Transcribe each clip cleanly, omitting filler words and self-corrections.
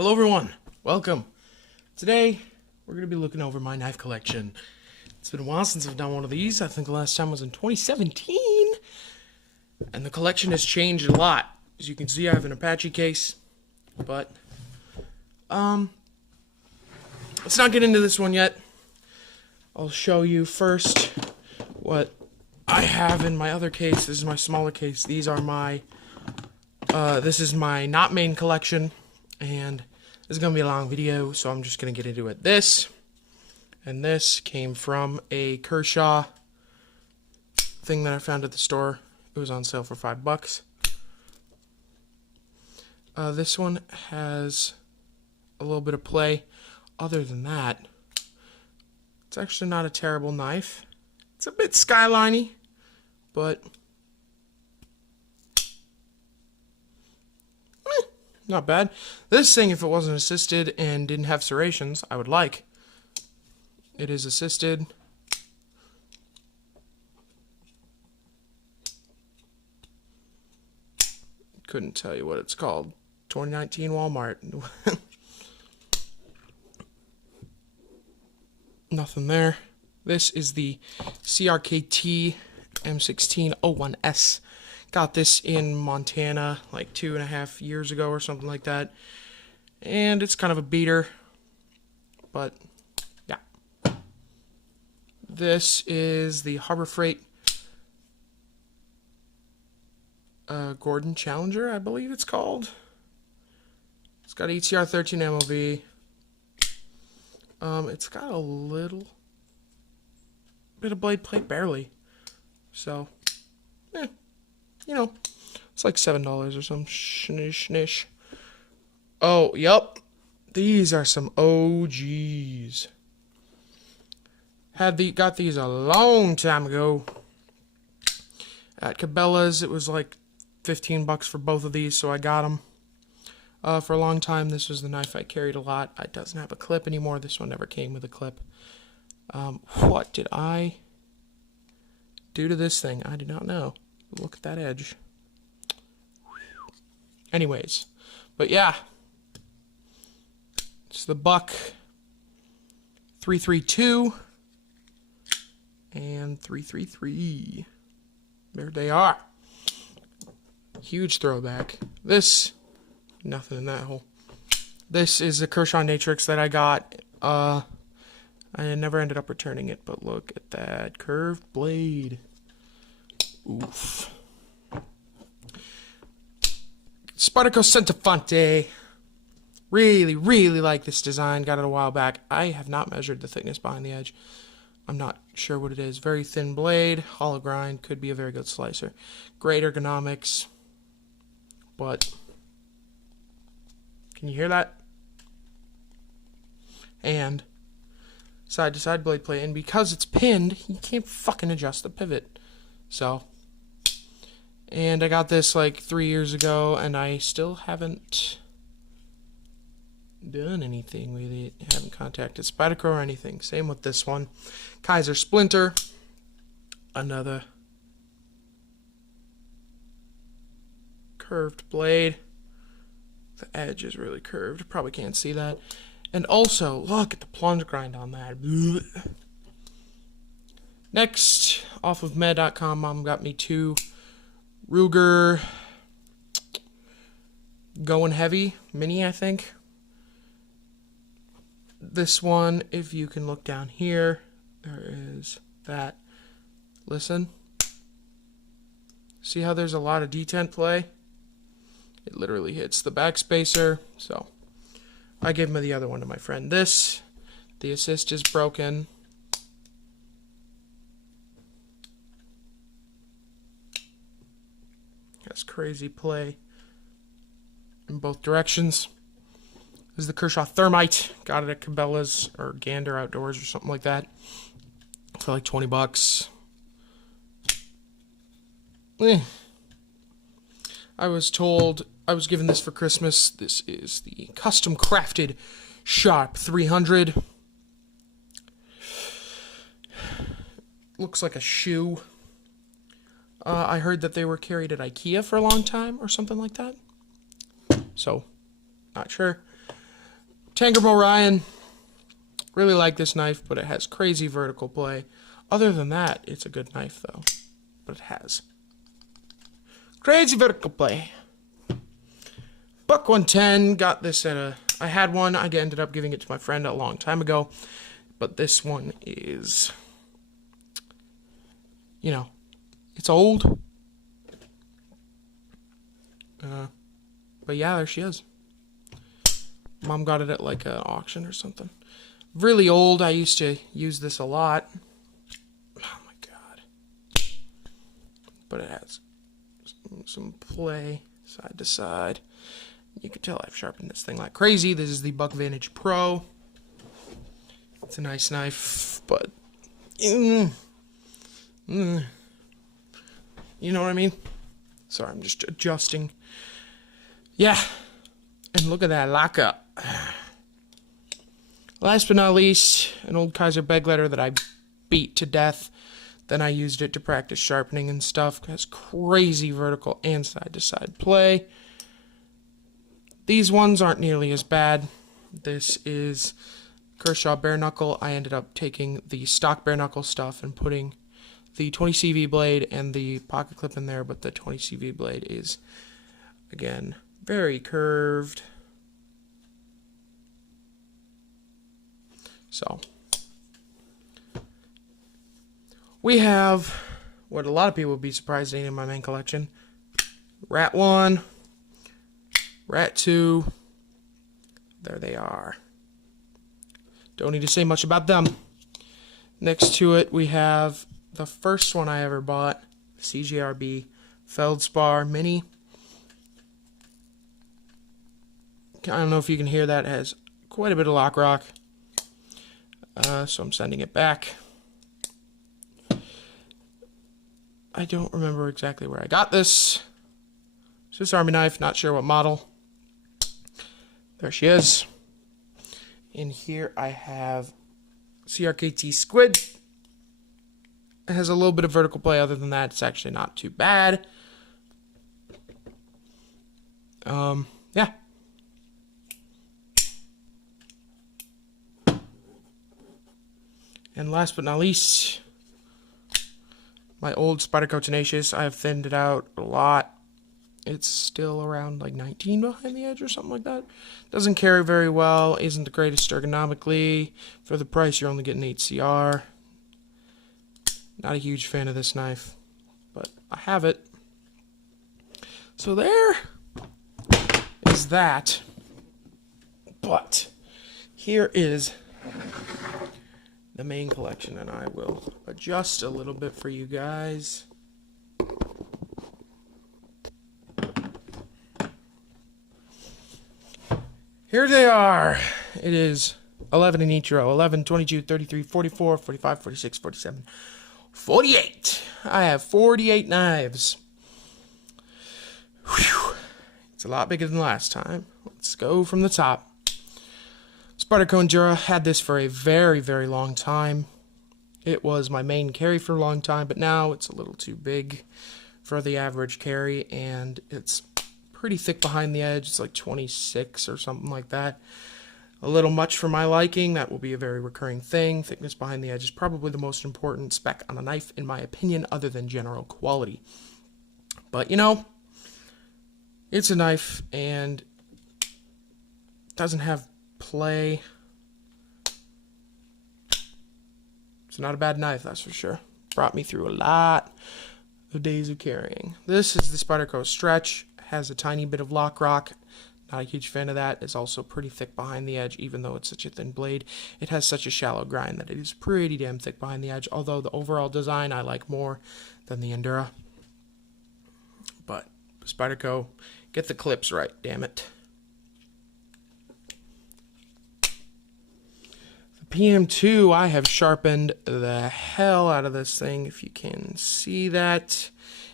Hello everyone, welcome. Today, we're going to be looking over my knife collection. It's been a while since I've done one of these. I think the last time was in 2017. And the collection has changed a lot. As you can see, I have an Apache case. But, let's not get into this one yet. I'll show you first what I have in my other case. This is my smaller case. These are my, this is my not main collection. And this is going to be a long video, so I'm just going to get into it. This came from a Kershaw thing that I found at the store. It was on sale for $5. This one has a little bit of play. Other than that, it's actually not a terrible knife. It's a bit skyliney, but not bad. This thing, if it wasn't assisted and didn't have serrations, I would like. It is assisted. Couldn't tell you what it's called. 2019 Walmart. Nothing there. This is the CRKT M1601S. Got this in Montana like 2.5 years ago or something like that. And it's kind of a beater. But, yeah. This is the Harbor Freight Gordon Challenger, I believe it's called. It's got ETR 13 MOV. It's got a little bit of blade plate, barely. So, you know, it's like $7 or some shnish. Oh, yup. These are some OGs. Got these a long time ago. At Cabela's, it was like $15 for both of these, so I got them. For a long time, this was the knife I carried a lot. It doesn't have a clip anymore. This one never came with a clip. What did I do to this thing? I do not know. Look at that edge. Anyways, but yeah. It's the Buck 332 and 333. There they are. Huge throwback. This, nothing in that hole. This is a Kershaw Natrix that I got. I never ended up returning it, but look at that curved blade. Oof. Spartaco Centofonte. Really like this design. Got it a while back. I have not measured the thickness behind the edge. I'm not sure what it is. Very thin blade, hollow grind, could be a very good slicer. Great ergonomics, but can you hear that? And side to side blade plate, and because it's pinned, you can't fucking adjust the pivot. So, and I got this like 3 years ago, and I still haven't done anything with it. Haven't contacted Spyderco or anything. Same with this one. Kaiser Splinter. Another curved blade. The edge is really curved. Probably can't see that. And also, look at the plunge grind on that. Blech. Next, off of med.com, Mom got me two Ruger Going Heavy Mini, I think. This one, if you can look down here, there is that. Listen. See how there's a lot of detent play? It literally hits the backspacer. So, I gave the other one to my friend. This, the assist is broken. Has crazy play in both directions. This is the Kershaw Thermite. Got it at Cabela's or Gander Outdoors or something like that for like $20. I was given this for Christmas. This is the custom crafted Sharp 300. Looks like a shoe. I heard that they were carried at IKEA for a long time or something like that. So, not sure. Tangram Orion. Really like this knife, but it has crazy vertical play. Other than that, it's a good knife, though. But it has crazy vertical play. Buck 110. Got this at a... I had one. I ended up giving it to my friend a long time ago. But this one is... You know, it's old. But yeah, there she is. Mom got it at like an auction or something. Really old. I used to use this a lot. Oh my god. But it has some play side to side. You can tell I've sharpened this thing like crazy. This is the Buck Vantage Pro. It's a nice knife, but... You know what I mean? Sorry, I'm just adjusting. Yeah. And look at that lockup. Last but not least, an old Kaiser Begleiter that I beat to death. Then I used it to practice sharpening and stuff. It has crazy vertical and side-to-side play. These ones aren't nearly as bad. This is Kershaw Bare Knuckle. I ended up taking the stock Bare Knuckle stuff and putting the 20 CV blade and the pocket clip in there, but the 20 CV blade is, again, very curved. So, we have what a lot of people would be surprised ain't in my main collection. Rat 1, Rat 2, there they are. Don't need to say much about them. Next to it, we have the first one I ever bought, CJRB Feldspar Mini. I don't know if you can hear that. It has quite a bit of lock rock. So I'm sending it back. I don't remember exactly where I got this. Swiss Army knife, not sure what model. There she is. In here I have CRKT Squid. It has a little bit of vertical play. Other than that, it's actually not too bad. Yeah. And last but not least, my old Spyderco Tenacious. I have thinned it out a lot. It's still around like 19 behind the edge or something like that. Doesn't carry very well. Isn't the greatest ergonomically. For the price, you're only getting 8CR. Not a huge fan of this knife, but I have it. So there is that. But here is the main collection, and I will adjust a little bit for you guys. Here they are. It is 11 in each row. 11, 22, 33, 44, 45, 46, 47, 48. I have 48 knives. Whew. It's a lot bigger than last time. Let's go from the top. Spyderco Endura. Had this for a very, very long time. It was my main carry for a long time, but now it's a little too big for the average carry, and it's pretty thick behind the edge. It's like 26 or something like that. A little much for my liking. That will be a very recurring thing. Thickness behind the edge is probably the most important spec on a knife, in my opinion, other than general quality. But, you know, it's a knife, and doesn't have play. It's not a bad knife, that's for sure. Brought me through a lot of days of carrying. This is the Spyderco Stretch. Has a tiny bit of lock rock. Not a huge fan of that. It's also pretty thick behind the edge, even though it's such a thin blade. It has such a shallow grind that it is pretty damn thick behind the edge, although the overall design I like more than the Endura. But Spyderco, get the clips right, damn it. The PM2, I have sharpened the hell out of this thing, if you can see that.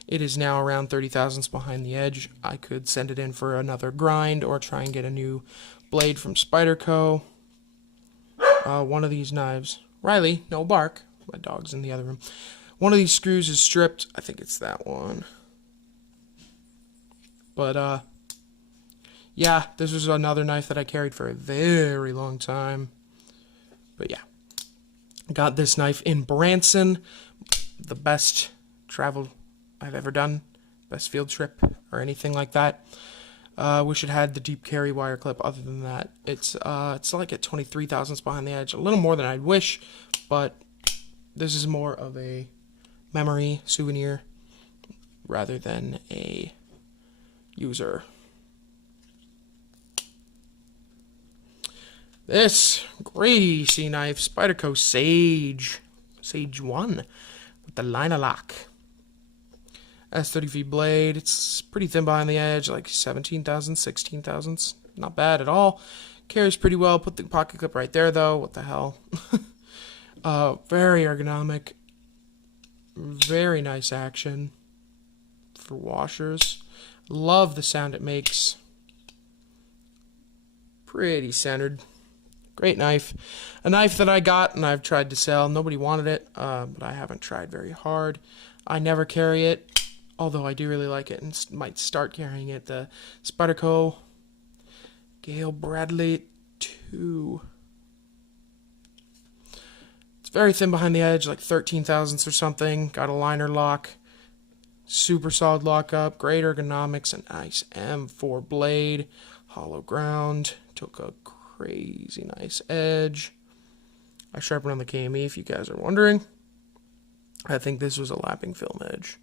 It is now around 30 thousandths behind the edge. I could send it in for another grind or try and get a new blade from Spyderco. One of these knives. Riley, no bark. My dog's in the other room. One of these screws is stripped. I think it's that one. But, Yeah, this was another knife that I carried for a very long time. But yeah, got this knife in Branson, the best travel I've ever done, best field trip or anything like that. Wish it had the deep carry wire clip. Other than that, it's like at 23 thousandths behind the edge, a little more than I'd wish, but this is more of a memory souvenir rather than a user. This Gracie knife, Spyderco Sage 1 with the liner lock. S30V blade. It's pretty thin behind the edge, like 17 thousandths, 16 thousandths. Not bad at all. Carries pretty well. Put the pocket clip right there, though. What the hell? Very ergonomic. Very nice action for washers. Love the sound it makes. Pretty centered. Great knife. A knife that I got and I've tried to sell. Nobody wanted it, but I haven't tried very hard. I never carry it, although I do really like it and might start carrying it. The Spyderco Gale Bradley 2. It's very thin behind the edge, like 13 thousandths or something. Got a liner lock. Super solid lockup. Great ergonomics. A nice M4 blade. Hollow ground. Took a crazy nice edge. I sharpened on the KME if you guys are wondering. I think this was a lapping film edge.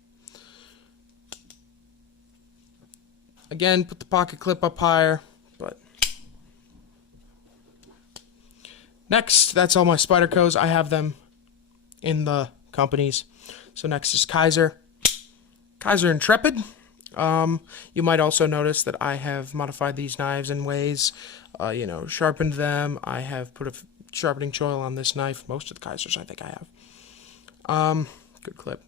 Again, put the pocket clip up higher, but next, that's all my Spydercos. I have them in the companies. So next is Kizer. Kizer Intrepid. You might also notice that I have modified these knives in ways, sharpened them. I have put a sharpening choil on this knife. Most of the Kizers, I think I have. Good clip.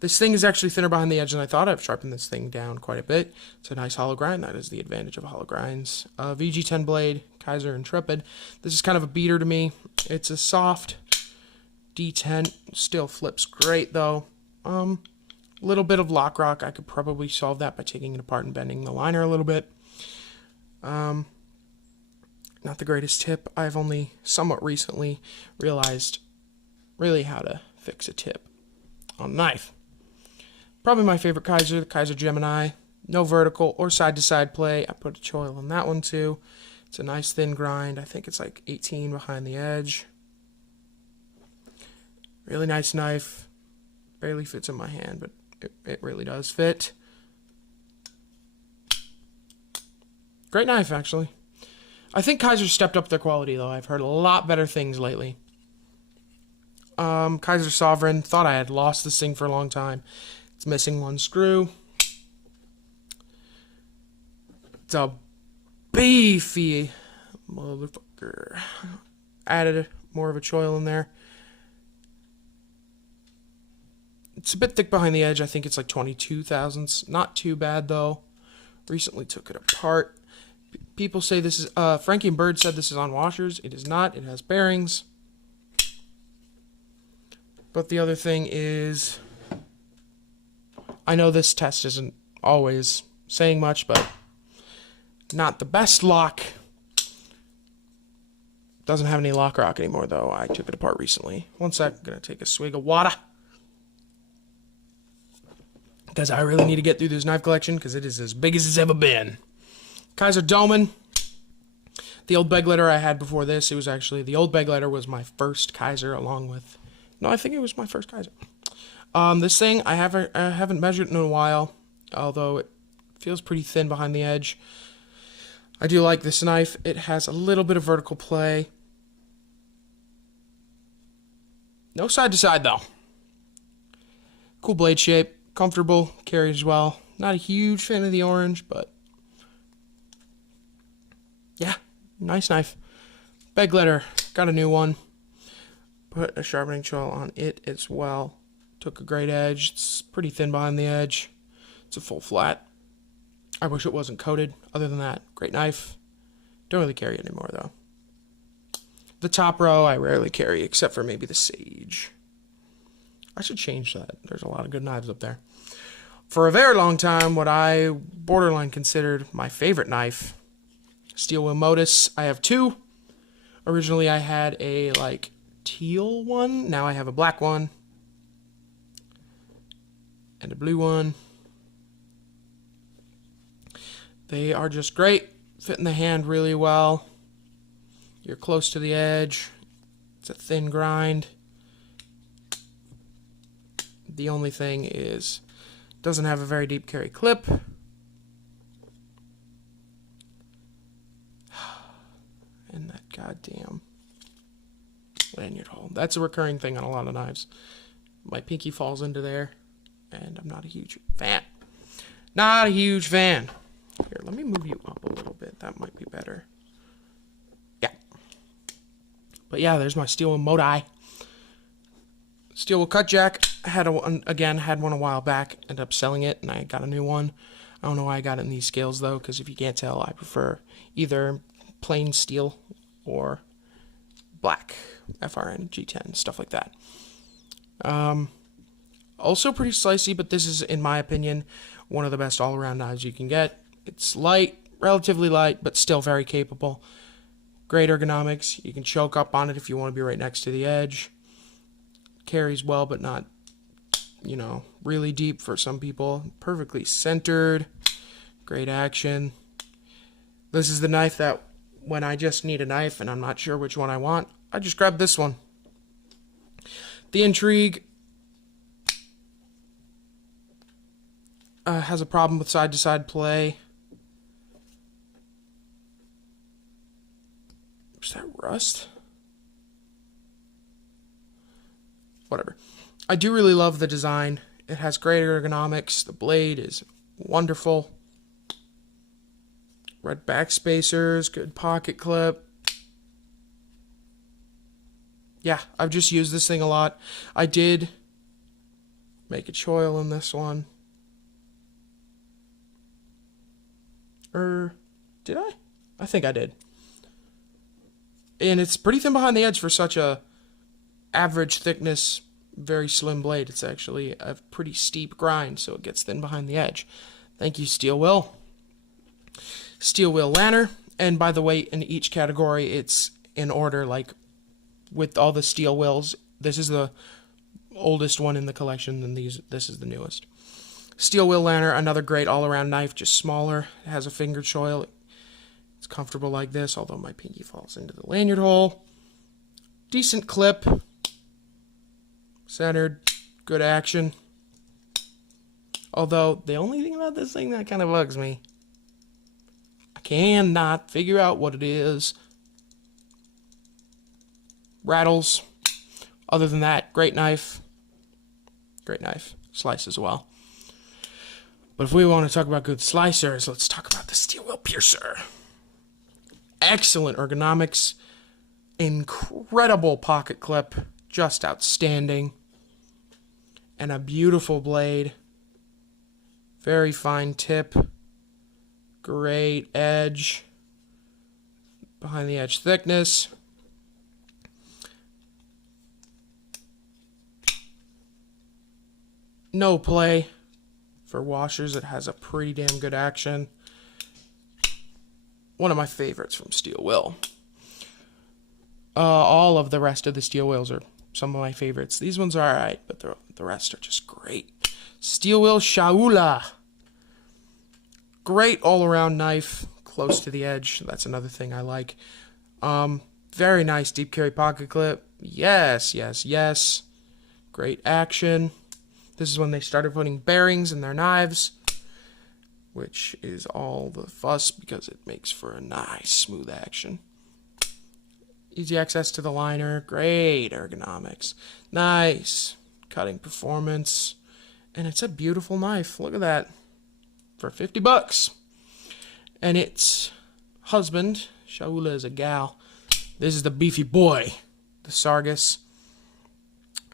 This thing is actually thinner behind the edge than I thought. I've sharpened this thing down quite a bit. It's a nice hollow grind. That is the advantage of hollow grinds. VG10 blade, Kizer Intrepid. This is kind of a beater to me. It's a soft D10. Still flips great, though. Little bit of lock rock. I could probably solve that by taking it apart and bending the liner a little bit. Not the greatest tip. I've only somewhat recently realized really how to fix a tip on a knife. Probably my favorite Kizer, the Kizer Gemini. No vertical or side-to-side play. I put a choil on that one too. It's a nice thin grind. I think it's like 18 behind the edge. Really nice knife. Barely fits in my hand, but it really does fit. Great knife, actually. I think Kizer stepped up their quality, though. I've heard a lot better things lately. Kizer Sovereign. Thought I had lost this thing for a long time. It's missing one screw. It's a beefy motherfucker. Added more of a choil in there. It's a bit thick behind the edge. I think it's like 22 thousandths. Not too bad, though. Recently took it apart. People say this is... Frankie and Bird said this is on washers. It is not. It has bearings. But the other thing is... I know this test isn't always saying much, but... Not the best lock. Doesn't have any lock rock anymore, though. I took it apart recently. One sec. I'm going to take a swig of water. Because I really need to get through this knife collection, because it is as big as it's ever been. Kizer Doman. The old Begleiter I had before this, it was actually... The old Begleiter was my first Kizer, along with... No, I think it was my first Kizer. This thing, I haven't measured in a while, although it feels pretty thin behind the edge. I do like this knife. It has a little bit of vertical play. No side to side, though. Cool blade shape. Comfortable. Carries well. Not a huge fan of the orange, but... Yeah. Nice knife. Begleiter. Got a new one. Put a sharpening choil on it as well. Took a great edge. It's pretty thin behind the edge. It's a full flat. I wish it wasn't coated. Other than that, great knife. Don't really carry it anymore, though. The top row, I rarely carry, except for maybe the Sage. I should change that. There's a lot of good knives up there. For a very long time, what I borderline considered my favorite knife Steel wheel Modus. I have two. Originally I had a like teal one. Now I have a black one. And a blue one. They are just great. Fit in the hand really well. You're close to the edge. It's a thin grind. The only thing is, it doesn't have a very deep carry clip. And that goddamn lanyard hole. That's a recurring thing on a lot of knives. My pinky falls into there, and I'm not a huge fan. Not a huge fan. Here, let me move you up a little bit. That might be better. Yeah. But yeah, there's my steel wheel Modi. Steel wheel cut jack. I had one a while back. Ended up selling it, and I got a new one. I don't know why I got it in these scales though, because if you can't tell, I prefer either plain steel or black FRN G10 stuff like that. Also pretty slicey, but this is, in my opinion, one of the best all-around knives you can get. It's light, relatively light, but still very capable. Great ergonomics. You can choke up on it if you want to be right next to the edge. Carries well, but not, you know, really deep for some people. Perfectly centered. Great action. This is the knife that when I just need a knife and I'm not sure which one I want, I just grab this one. The Intrigue has a problem with side-to-side play. Is that rust? Whatever. I do really love the design. It has great ergonomics. The blade is wonderful. Red back spacers, good pocket clip. Yeah, I've just used this thing a lot. I did make a choil in this one. Did I? I think I did. And it's pretty thin behind the edge for such a average thickness, very slim blade. It's actually a pretty steep grind, so it gets thin behind the edge. Thank you, Steel Wheel. Steel wheel Lanner, and by the way, in each category, it's in order, like with all the steel wheels. This is the oldest one in the collection, and this is the newest. Steel wheel Lanner, another great all-around knife, just smaller. It has a finger choil. It's comfortable like this, although my pinky falls into the lanyard hole. Decent clip. Centered. Good action. Although, the only thing about this thing that kind of bugs me, I cannot figure out what it is. Rattles. Other than that, great knife. Great knife. Slice as well. But if we want to talk about good slicers, let's talk about the Steel Wheel Piercer. Excellent ergonomics. Incredible pocket clip. Just outstanding. And a beautiful blade. Very fine tip. Great edge. Behind the edge thickness. No play. For washers, it has a pretty damn good action. One of my favorites from Steel Wheel. All of the rest of the Steel Wheels are some of my favorites. These ones are alright, but the rest are just great. Steel Wheel Shaula. Great all-around knife, close to the edge. That's another thing I like. Very nice deep carry pocket clip. Yes, yes, yes. Great action. This is when they started putting bearings in their knives, which is all the fuss because it makes for a nice smooth action. Easy access to the liner, great ergonomics, nice cutting performance, and it's a beautiful knife. Look at that, for $50. And its husband, Shaula, is a gal. This is the beefy boy, the Sargus.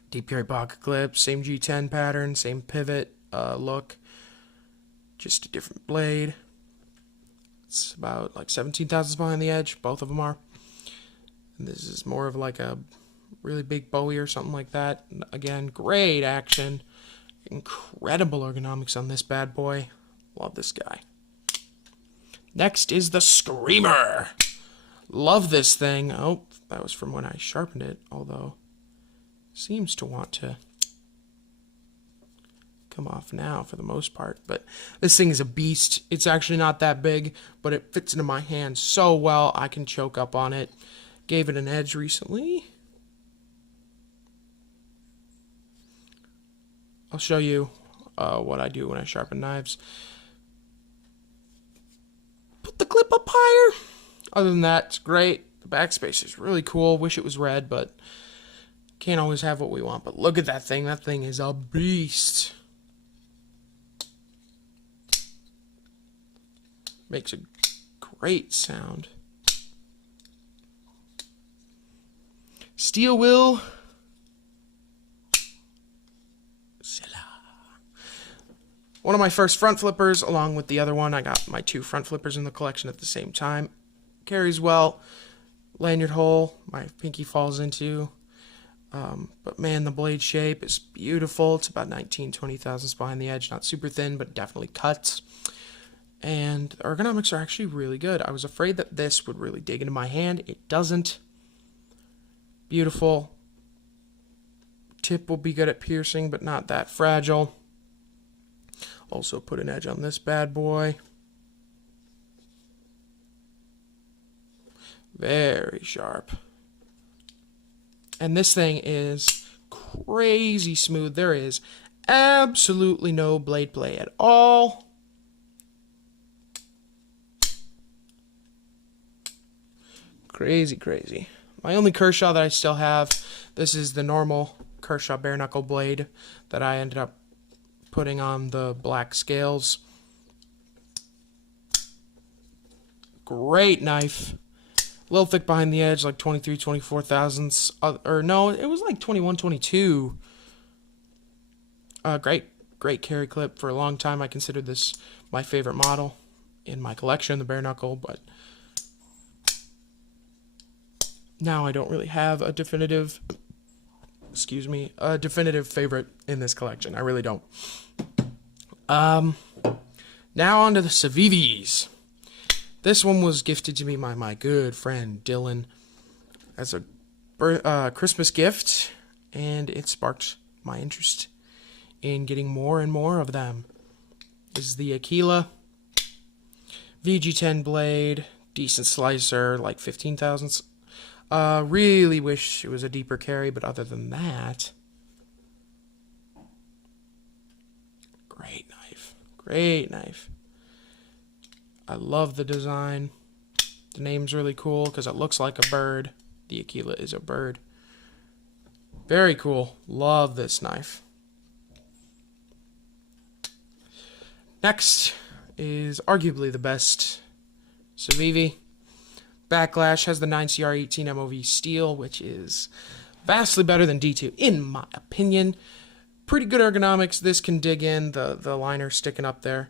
Deep carry pocket clip, same G10 pattern, same pivot look, just a different blade. It's about like 17 thousandths behind the edge, both of them are. And this is more of like a really big Bowie or something like that. Again, great action, incredible ergonomics on this bad boy. Love this guy. Next is the Screamer. Love this thing. Oh, that was from when I sharpened it, although seems to want to come off now for the most part. But this thing is a beast. It's actually not that big, but it fits into my hand so well I can choke up on it. Gave it an edge recently. I'll show you what I do when I sharpen knives. Put the clip up higher. Other than that, it's great. The backspace is really cool. Wish it was red, but can't always have what we want. But look at that thing. That thing is a beast. Makes a great sound. Steel Will. One of my first front flippers, along with the other one. I got my 2 front flippers in the collection at the same time. Carries well. Lanyard hole, my pinky falls into. But man, the blade shape is beautiful. It's about 19, 20 thousandths behind the edge. Not super thin, but definitely cuts. And the ergonomics are actually really good. I was afraid that this would really dig into my hand. It doesn't. Beautiful. Tip will be good at piercing, but not that fragile. Also put an edge on this bad boy. Very sharp. And this thing is crazy smooth. There is absolutely no blade play at all. Crazy, crazy. My only Kershaw that I still have, this is the normal Kershaw bare knuckle blade that I ended up putting on the black scales. Great knife. A little thick behind the edge, like 23, 24 thousandths. Or no, it was like 21, 22. Great carry clip. For a long time, I considered this my favorite model in my collection, the bare knuckle, but now I don't really have a definitive favorite in this collection. I really don't. Now on to the Civivis. This one was gifted to me by my good friend Dylan as a Christmas gift, and it sparked my interest in getting more and more of them. This is the Aquila VG10 blade, decent slicer, like 15 thousandths. Really wish it was a deeper carry, but other than that, great knife. Great knife. I love the design. The name's really cool because it looks like a bird. The Aquila is a bird. Very cool. Love this knife. Next is arguably the best Civivi. Backlash has the 9CR18 MOV steel, which is vastly better than D2, in my opinion. Pretty good ergonomics. This can dig in, the liner sticking up there.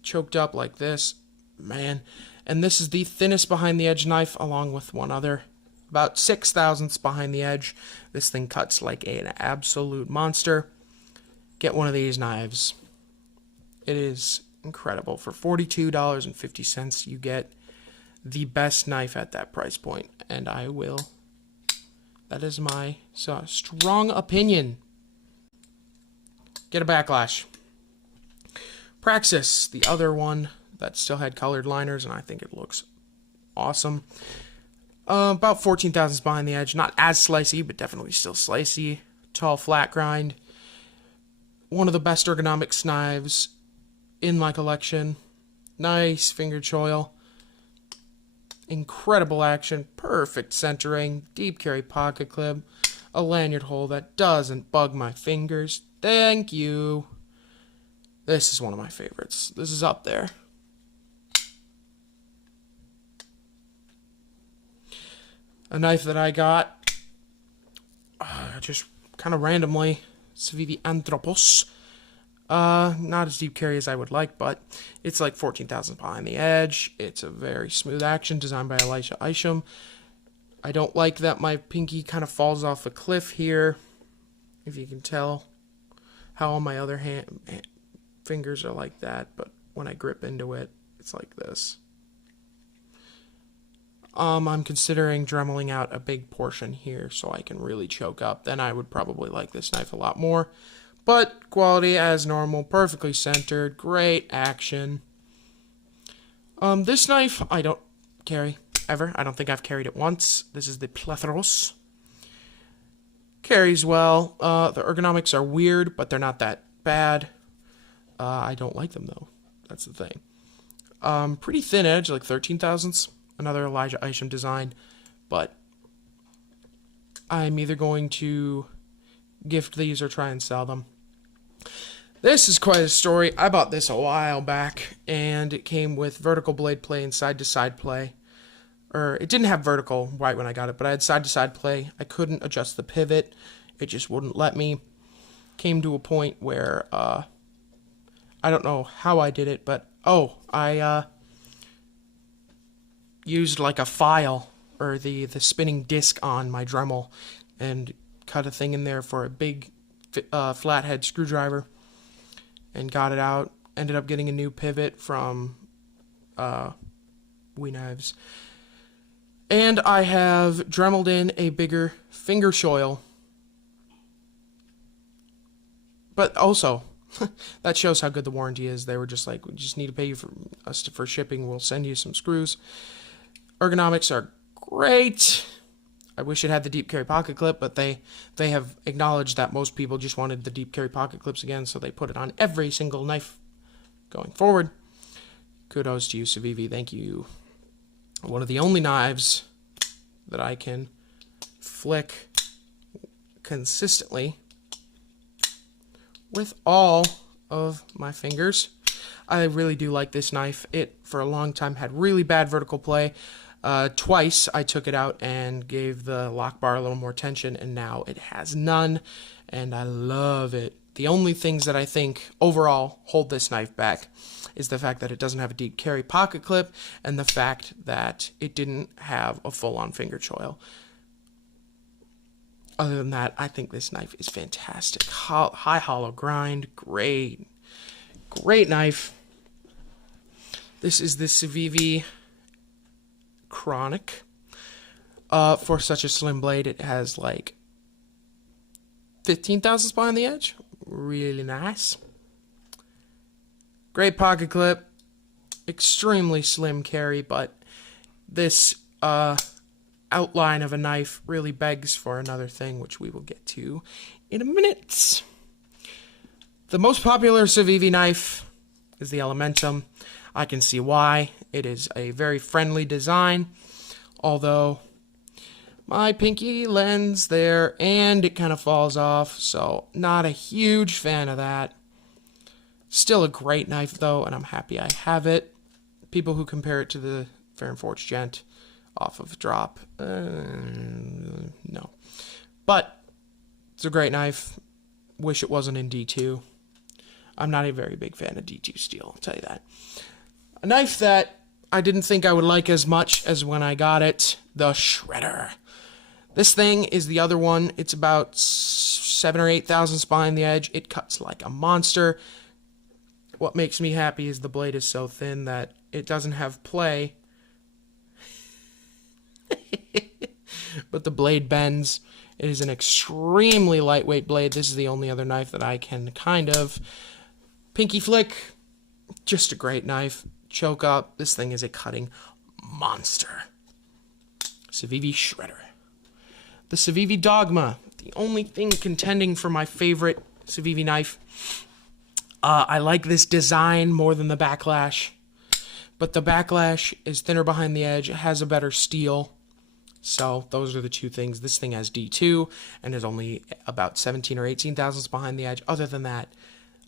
Choked up like this. Man. And this is the thinnest behind the edge knife, along with one other. About 6 thousandths behind the edge. This thing cuts like an absolute monster. Get one of these knives. It is incredible. For $42.50, you get the best knife at that price point, and I will. That is my strong opinion. Get a Backlash. Praxis, the other one that still had colored liners, and I think it looks awesome. About 14 thousandths behind the edge. Not as slicey, but definitely still slicey. Tall, flat grind. One of the best ergonomics knives in my collection. Nice finger choil. Incredible action. Perfect centering. Deep carry pocket clip. A lanyard hole that doesn't bug my fingers. Thank you. This is one of my favorites. This is up there. A knife that I got just kind of randomly. Civivi Anthropos. Not as deep carry as I would like, but it's like 14,000 behind the edge. It's a very smooth action designed by Elisha Isham. I don't like that my pinky kind of falls off a cliff here. If you can tell how all my other fingers are like that, but when I grip into it, it's like this. I'm considering dremeling out a big portion here so I can really choke up. Then I would probably like this knife a lot more. But quality as normal, perfectly centered, great action. This knife I don't carry ever. I don't think I've carried it once. This is the Plethros. Carries well. The ergonomics are weird, but they're not that bad. I don't like them though. That's the thing. Pretty thin edge, like 13 thousandths. Another Elijah Isham design, but I'm either going to gift these or try and sell them. This is quite a story. I bought this a while back, and it came with vertical blade play and side-to-side play. Or, it didn't have vertical right when I got it, but I had side-to-side play. I couldn't adjust the pivot. It just wouldn't let me. Came to a point where, I don't know how I did it, but, I used like a file or the spinning disc on my Dremel and cut a thing in there for a big flathead screwdriver and got it out. Ended up getting a new pivot from WE Knives. And I have Dremeled in a bigger finger choil. But also, that shows how good the warranty is. They were just like, we just need to pay you for shipping. We'll send you some screws. Ergonomics are great. I wish it had the deep carry pocket clip, but they have acknowledged that most people just wanted the deep carry pocket clips again, so they put it on every single knife going forward. Kudos to you, Civivi. Thank you. One of the only knives that I can flick consistently with all of my fingers. I really do like this knife. It, for a long time, had really bad vertical play. Twice I took it out and gave the lock bar a little more tension, and now it has none, and I love it. The only things that I think overall hold this knife back is the fact that it doesn't have a deep carry pocket clip and the fact that it didn't have a full-on finger choil. Other than that, I think this knife is fantastic. High hollow grind, great knife. This is the Civivi Chronic. For such a slim blade, it has like 15 thousandths behind the edge. Really nice. Great pocket clip. Extremely slim carry, but this outline of a knife really begs for another thing, which we will get to in a minute. The most popular Civivi knife is the Elementum. I can see why. It is a very friendly design, although my pinky lends there and it kind of falls off, so not a huge fan of that. Still a great knife though, and I'm happy I have it. People who compare it to the Fair and Forged Gent off of drop, no. But it's a great knife. Wish it wasn't in D2. I'm not a very big fan of D2 steel, I'll tell you that. A knife that I didn't think I would like as much as when I got it, the Shredder. This thing is the other one. It's about 7 or 8 thousandths behind the edge. It cuts like a monster. What makes me happy is the blade is so thin that it doesn't have play. But the blade bends. It is an extremely lightweight blade. This is the only other knife that I can kind of pinky flick. Just a great knife. Choke up. This thing is a cutting monster. Civivi Shredder. The Civivi Dogma. The only thing contending for my favorite Civivi knife. I like this design more than the Backlash. But the Backlash is thinner behind the edge. It has a better steel. So those are the two things. This thing has D2 and is only about 17 or 18 thousandths behind the edge. Other than that,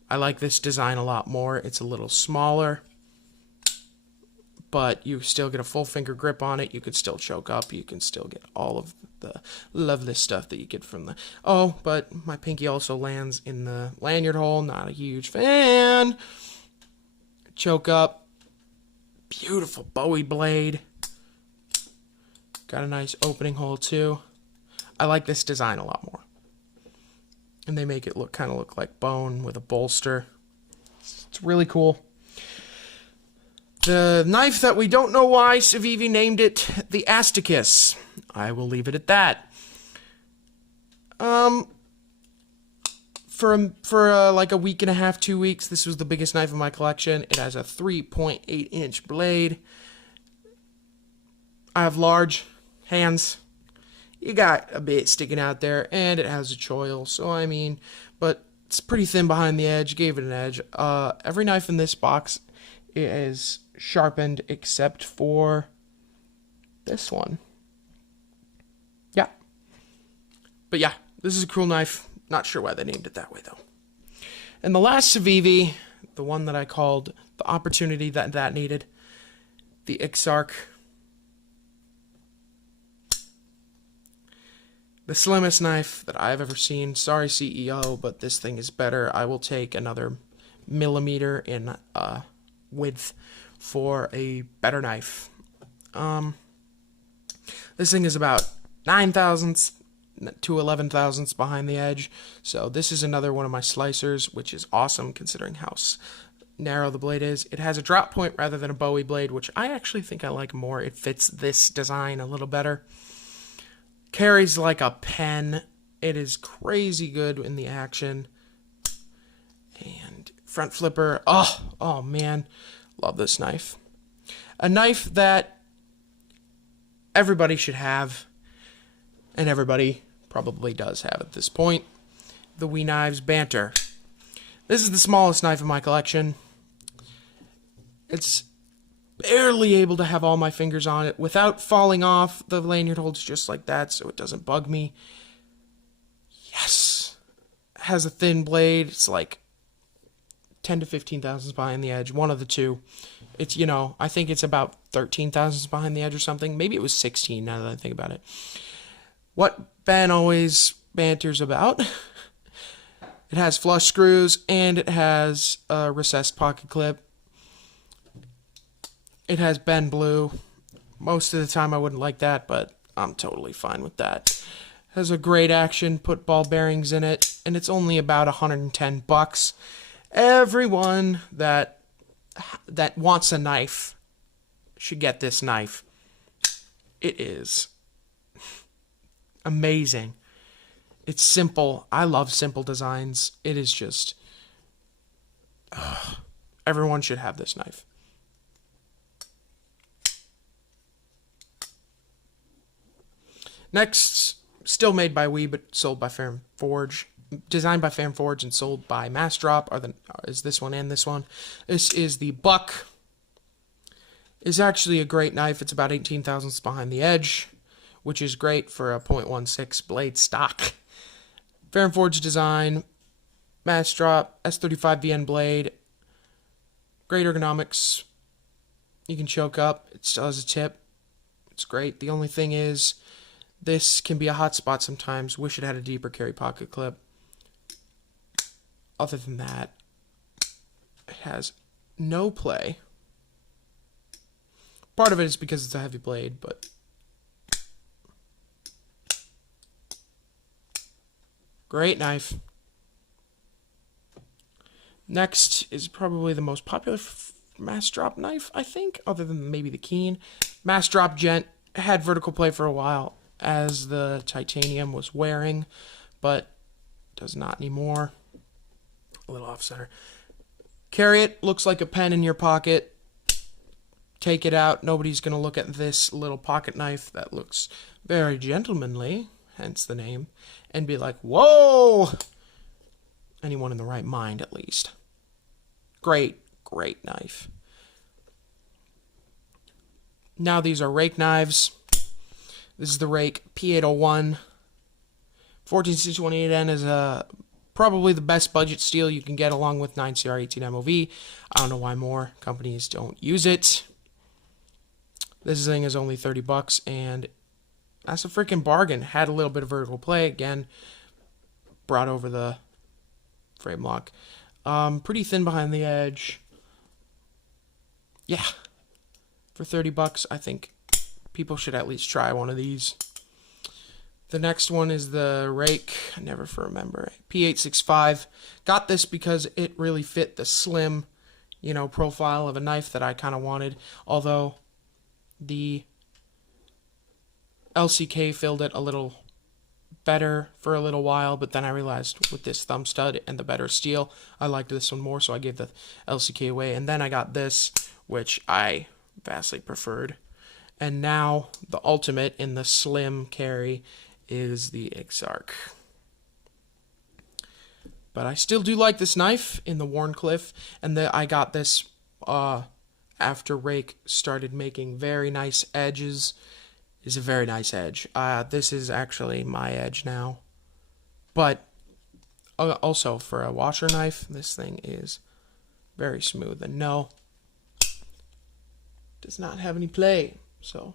I like this design a lot more. It's a little smaller, but you still get a full finger grip on it. You could still choke up. You can still get all of the lovely stuff that you get from the... Oh, but my pinky also lands in the lanyard hole. Not a huge fan. Choke up. Beautiful Bowie blade. Got a nice opening hole too. I like this design a lot more. And they make it kind of look like bone with a bolster. It's really cool. The knife that we don't know why Civivi named it the Asticus. I will leave it at that. For like a week and a half, 2 weeks, this was the biggest knife in my collection. It has a 3.8-inch blade. I have large hands. You got a bit sticking out there, and it has a choil, so I mean, but it's pretty thin behind the edge, gave it an edge. Every knife in this box is sharpened except for this one. Yeah. But yeah, this is a cool knife. Not sure why they named it that way, though. And the last Civivi, the one that I called the opportunity that needed, the Exarch. The slimmest knife that I've ever seen. Sorry, CEO, but this thing is better. I will take another millimeter in width for a better knife. This thing is about 9 thousandths to 11 thousandths behind the edge. So this is another one of my slicers, which is awesome considering how narrow the blade is. It has a drop point rather than a Bowie blade, which I actually think I like more. It fits this design a little better. Carries like a pen. It is crazy good in the action. And front flipper. Oh man. Love this knife. A knife that everybody should have. And everybody probably does have at this point. The WE Knives Banter. This is the smallest knife in my collection. It's barely able to have all my fingers on it without falling off. The lanyard holds just like that, so it doesn't bug me. Yes! It has a thin blade. It's like 10 to 15 thousandths behind the edge. One of the two. It's, you know, I think it's about 13 thousandths behind the edge or something. Maybe it was 16 now that I think about it. What Ben always banters about. It has flush screws and it has a recessed pocket clip. It has Ben Blue. Most of the time I wouldn't like that, but I'm totally fine with that. Has a great action, put ball bearings in it, and it's only about $110. Everyone that wants a knife should get this knife. It is amazing. It's simple. I love simple designs. It is just... everyone should have this knife. Next, still made by WE, but sold by Ferrum Forge. Designed by Ferrum Forge and sold by Massdrop is this one and this one. This is the Buck. It's actually a great knife. It's about 18 thousandths behind the edge, which is great for a .16 blade stock. Ferrum Forge design, Massdrop, S35 VN blade, great ergonomics. You can choke up. It still has a tip. It's great. The only thing is, this can be a hot spot sometimes. Wish it had a deeper carry pocket clip. Other than that, it has no play. Part of it is because it's a heavy blade, but great knife. Next is probably the most popular Massdrop knife, I think, other than maybe the Keen. Massdrop Gent had vertical play for a while, as the titanium was wearing, but does not anymore. A little off center. Carry it, looks like a pen in your pocket. Take it out. Nobody's going to look at this little pocket knife that looks very gentlemanly, hence the name, and be like, whoa! Anyone in the right mind, at least. Great, great knife. Now these are rake knives. This is the Rake P801. 14618N is probably the best budget steel you can get, along with 9CR18 MOV. I don't know why more companies don't use it. This thing is only $30, and that's a freaking bargain. Had a little bit of vertical play. Again, brought over the frame lock. Pretty thin behind the edge. Yeah. For $30, I think people should at least try one of these. The next one is the Rake, I never remember, P865. Got this because it really fit the slim profile of a knife that I kind of wanted. Although the LCK filled it a little better for a little while, but then I realized with this thumb stud and the better steel, I liked this one more, so I gave the LCK away. And then I got this, which I vastly preferred. And now the ultimate in the slim carry is the Exarch. But I still do like this knife in the Wharncliffe, and I got this after Rake started making very nice edges. It's a very nice edge. This is actually my edge now. But also for a washer knife, this thing is very smooth. And no, does not have any play. So,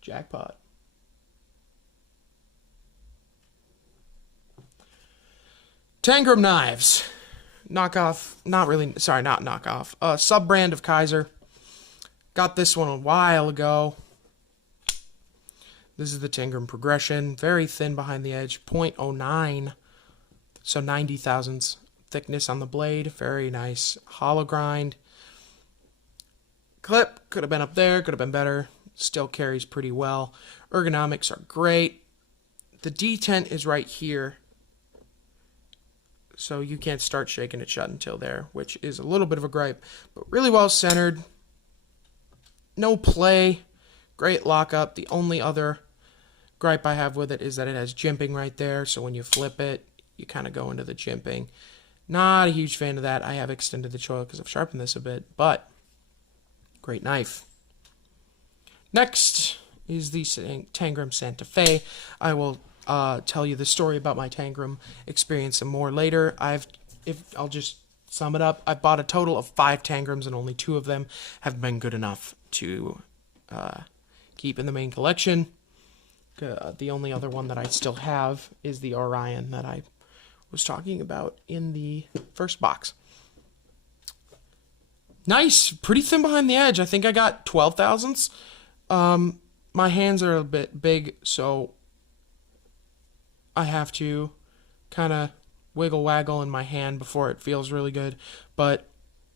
jackpot. Tangram knives. Knockoff, not knockoff. Sub-brand of Kizer. Got this one a while ago. This is the Tangram Progression. Very thin behind the edge. 0.09. So 90 thousandths thickness on the blade. Very nice. Hollow grind. Clip. Could have been up there. Could have been better. Still carries pretty well. Ergonomics are great. The detent is right here. So you can't start shaking it shut until there, which is a little bit of a gripe. But really well centered. No play. Great lockup. The only other gripe I have with it is that it has jimping right there. So when you flip it, you kind of go into the jimping. Not a huge fan of that. I have extended the choil because I've sharpened this a bit. But great knife. Next is the Tangram Santa Fe. I will tell you the story about my Tangram experience some more later. I'll just sum it up. I've bought a total of 5 Tangrams, and only 2 of them have been good enough to keep in the main collection. The only other one that I still have is the Orion that I was talking about in the first box. Nice, pretty thin behind the edge. I think I got 12 thousandths. My hands are a bit big, so I have to kind of wiggle waggle in my hand before it feels really good. But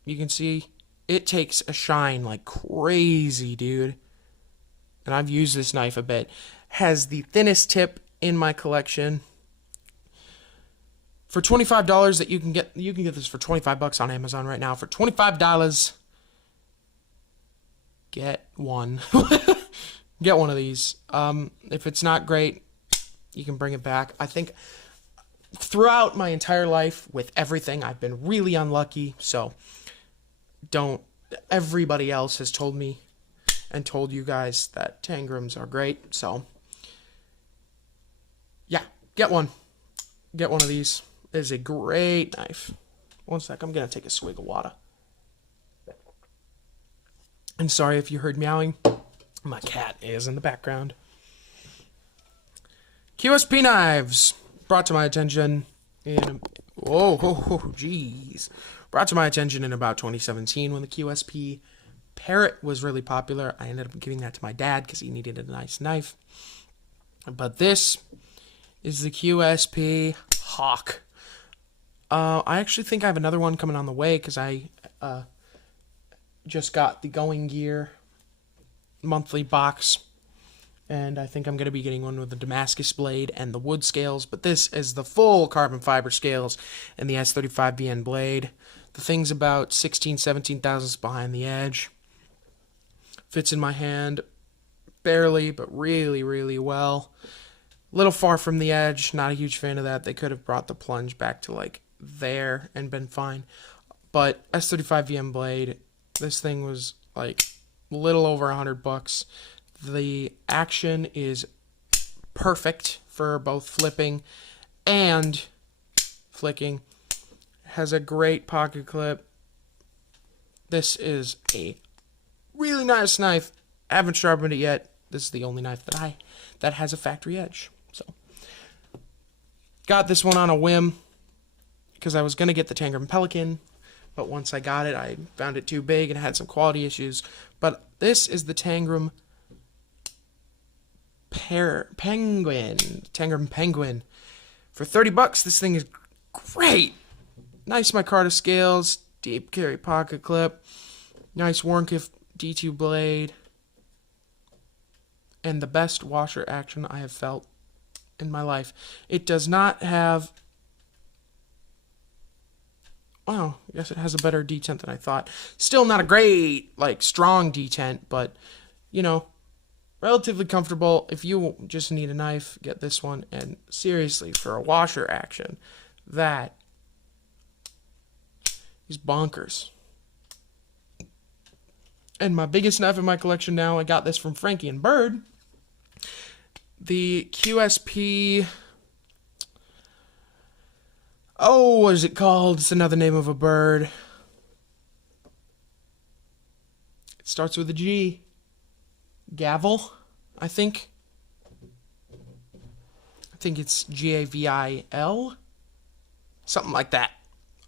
you can see it takes a shine like crazy, dude. And I've used this knife a bit. Has the thinnest tip in my collection. For $25 that you can get this for $25 on Amazon right now. For $25, get one. Get one of these. If it's not great, you can bring it back. I think throughout my entire life with everything, I've been really unlucky. So everybody else has told me and told you guys that Tangrams are great. So yeah, get one. Get one of these. It is a great knife. One sec, I'm going to take a swig of water. And sorry if you heard meowing. My cat is in the background. QSP knives. Brought to my attention in... Brought to my attention in about 2017 when the QSP Parrot was really popular. I ended up giving that to my dad because he needed a nice knife. But this is the QSP Hawk. I actually think I have another one coming on the way because I just got the Going Gear monthly box. And I think I'm going to be getting one with the Damascus blade and the wood scales. But this is the full carbon fiber scales and the S35VN blade. The thing's about 16, 17 thousandths behind the edge. Fits in my hand barely, but really, really well. Little far from the edge. Not a huge fan of that. They could have brought the plunge back to like there and been fine. But S35VN blade, this thing was like a little over $100. The action is perfect for both flipping and flicking. Has a great pocket clip. This is a really nice knife. I haven't sharpened it yet. This is the only knife that has a factory edge. So got this one on a whim because I was going to get the Tangram Pelican, but once I got it, I found it too big and had some quality issues. But this is the Tangram Tangram Penguin. For $30, this thing is great. Nice micarta scales, deep carry pocket clip, nice Wharncliffe D2 blade, and the best washer action I have felt in my life. It does not have... Well, I guess it has a better detent than I thought. Still not a great, like, strong detent, but, you know, relatively comfortable. If you just need a knife, get this one. And seriously, for a washer action, that is bonkers. And my biggest knife in my collection now, I got this from Frankie and Bird. The QSP... Oh, what is it called? It's another name of a bird. It starts with a G. Gavel, I think. I think it's Gavil. Something like that.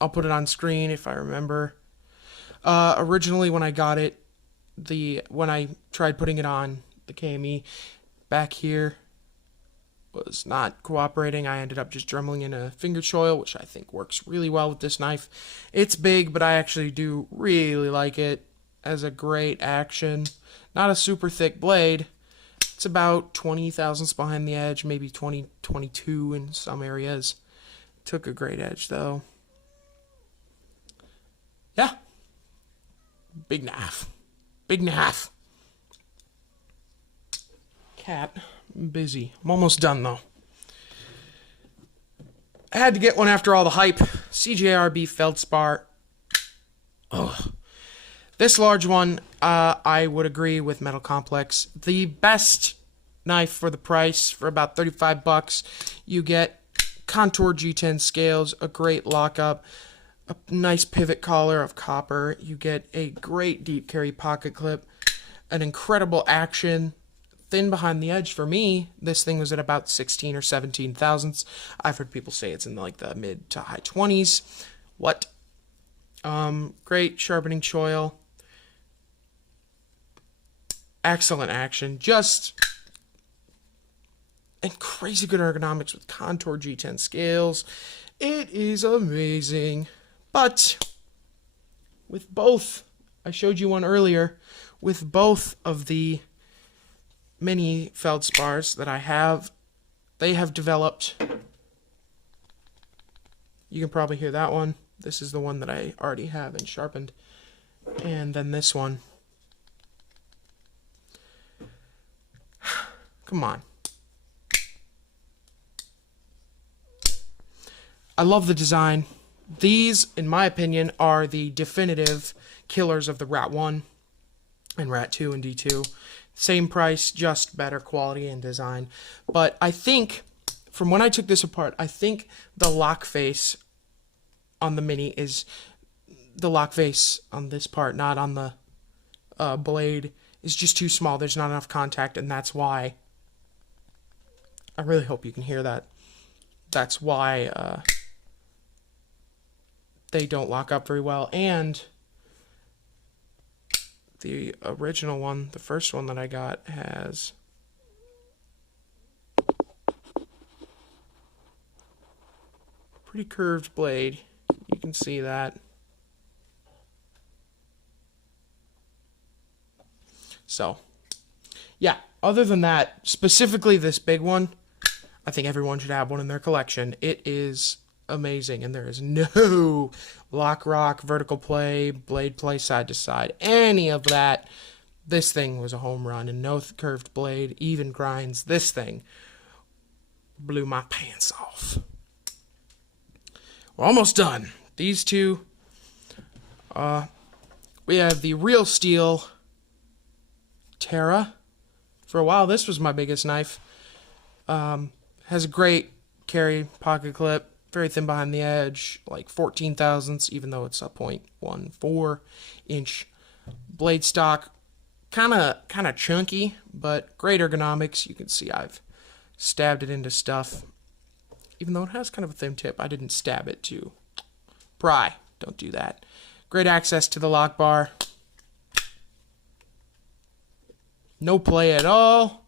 I'll put it on screen if I remember. Originally, when I got it, when I tried putting it on the KME back here, was not cooperating. I ended up just dremeling in a finger choil, which I think works really well with this knife. It's big, but I actually do really like it as a great action. Not a super thick blade. It's about 20 thousandths behind the edge, maybe 20, 22 in some areas. Took a great edge, though. Yeah. Big knife. Big knife. Cat. I'm busy. I'm almost done, though. I had to get one after all the hype. CJRB Feldspar. Ugh. This large one, I would agree with Metal Complex. The best knife for the price, for about 35 bucks. You get contour G10 scales, a great lockup, a nice pivot collar of copper. You get a great deep carry pocket clip, an incredible action. Thin behind the edge. For me, this thing was at about 16 or 17 thousandths. I've heard people say it's in like the mid to high 20s. What? Great sharpening choil. Excellent action. Just and crazy good ergonomics with contour G10 scales. It is amazing. But with both, I showed you one earlier, with both of the mini feldspars that I have, they have developed. You can probably hear that one. This is the one that I already have and sharpened. And then this one. Come on. I love the design. These, in my opinion, are the definitive killers of the Rat 1 and Rat 2 and D2. Same price, just better quality and design. But I think, from when I took this apart, I think the lock face on the Mini is... The lock face on this part, not on the blade, is just too small. There's not enough contact, and that's why... I really hope you can hear that. That's why they don't lock up very well. And... the original one, the first one that I got, has pretty curved blade. You can see that. So, yeah, other than that, specifically this big one, I think everyone should have one in their collection. It is amazing, and there is no lock rock, vertical play, blade play side to side, any of that. This thing was a home run, and no curved blade, even grinds. This thing blew my pants off. We're almost done. These two, we have the Real Steel Terra. For a while, this was my biggest knife. Has a great carry pocket clip. Very thin behind the edge, like 14 thousandths, even though it's a 0.14 inch blade stock. Kind of chunky, but great ergonomics. You can see I've stabbed it into stuff. Even though it has kind of a thin tip, I didn't stab it to pry. Don't do that. Great access to the lock bar. No play at all.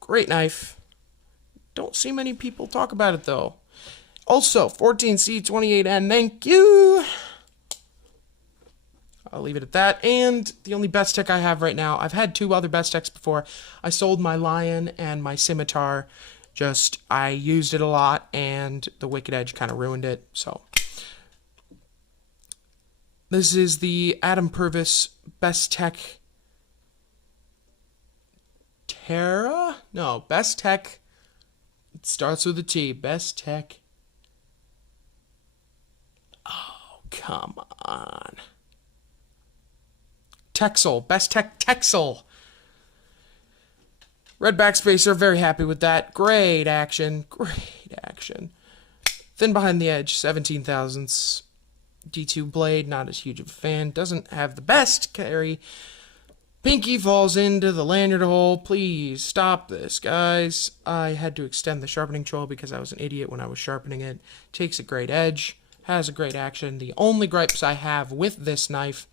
Great knife. Don't see many people talk about it, though. Also, 14C28N, thank you. I'll leave it at that. And the only best tech I have right now, I've had 2 other best techs before. I sold my lion and my scimitar. I used it a lot, and the Wicked Edge kind of ruined it. So, this is the Adam Purvis best tech. Terra? No, best tech. It starts with a T. Best tech. Oh, come on. Texel. Best tech Texel. Red backspacer. Very happy with that. Great action. Great action. Thin behind the edge. 17 thousandths. D2 blade. Not as huge of a fan. Doesn't have the best carry. Pinky falls into the lanyard hole. Please stop this, guys. I had to extend the sharpening choil because I was an idiot when I was sharpening it. Takes a great edge. Has a great action. The only gripes I have with this knife,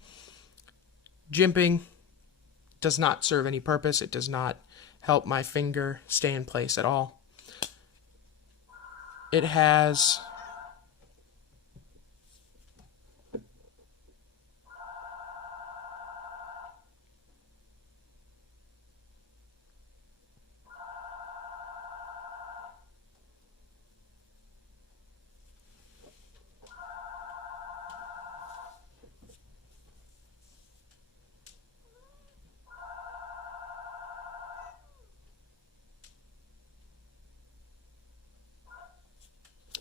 jimping, does not serve any purpose. It does not help my finger stay in place at all. It has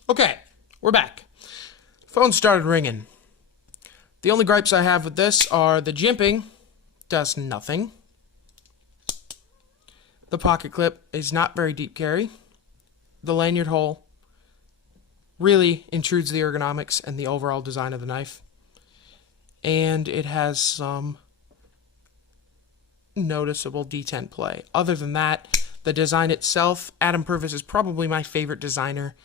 okay, we're back. Phone started ringing. The only gripes I have with this are the jimping does nothing. The pocket clip is not very deep carry. The lanyard hole really intrudes the ergonomics and the overall design of the knife. And it has some noticeable detent play. Other than that, the design itself, Adam Purvis is probably my favorite designer.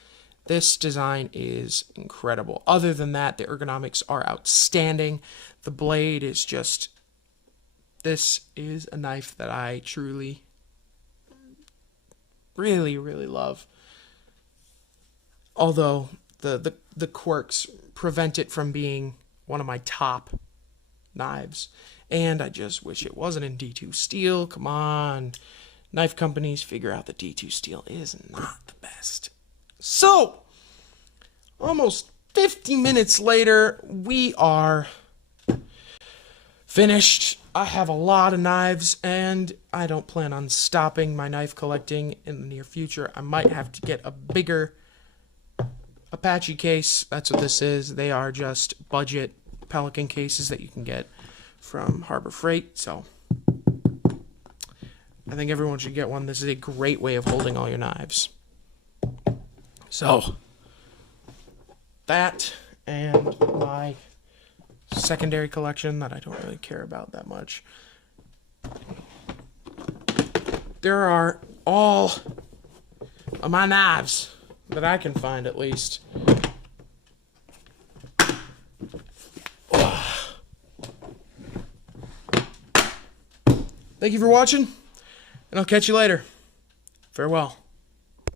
This design is incredible. Other than that, the ergonomics are outstanding. The blade is just... This is a knife that I truly, really, really love. Although the quirks prevent it from being one of my top knives. And I just wish it wasn't in D2 steel. Come on. Knife companies figure out that D2 steel is not the best. So, almost 50 minutes later, we are finished. I have a lot of knives, and I don't plan on stopping my knife collecting in the near future. I might have to get a bigger Apache case. That's what this is. They are just budget Pelican cases that you can get from Harbor Freight. So, I think everyone should get one. This is a great way of holding all your knives. So, that and my secondary collection that I don't really care about that much. There are all of my knives that I can find, at least. Thank you for watching, and I'll catch you later. Farewell.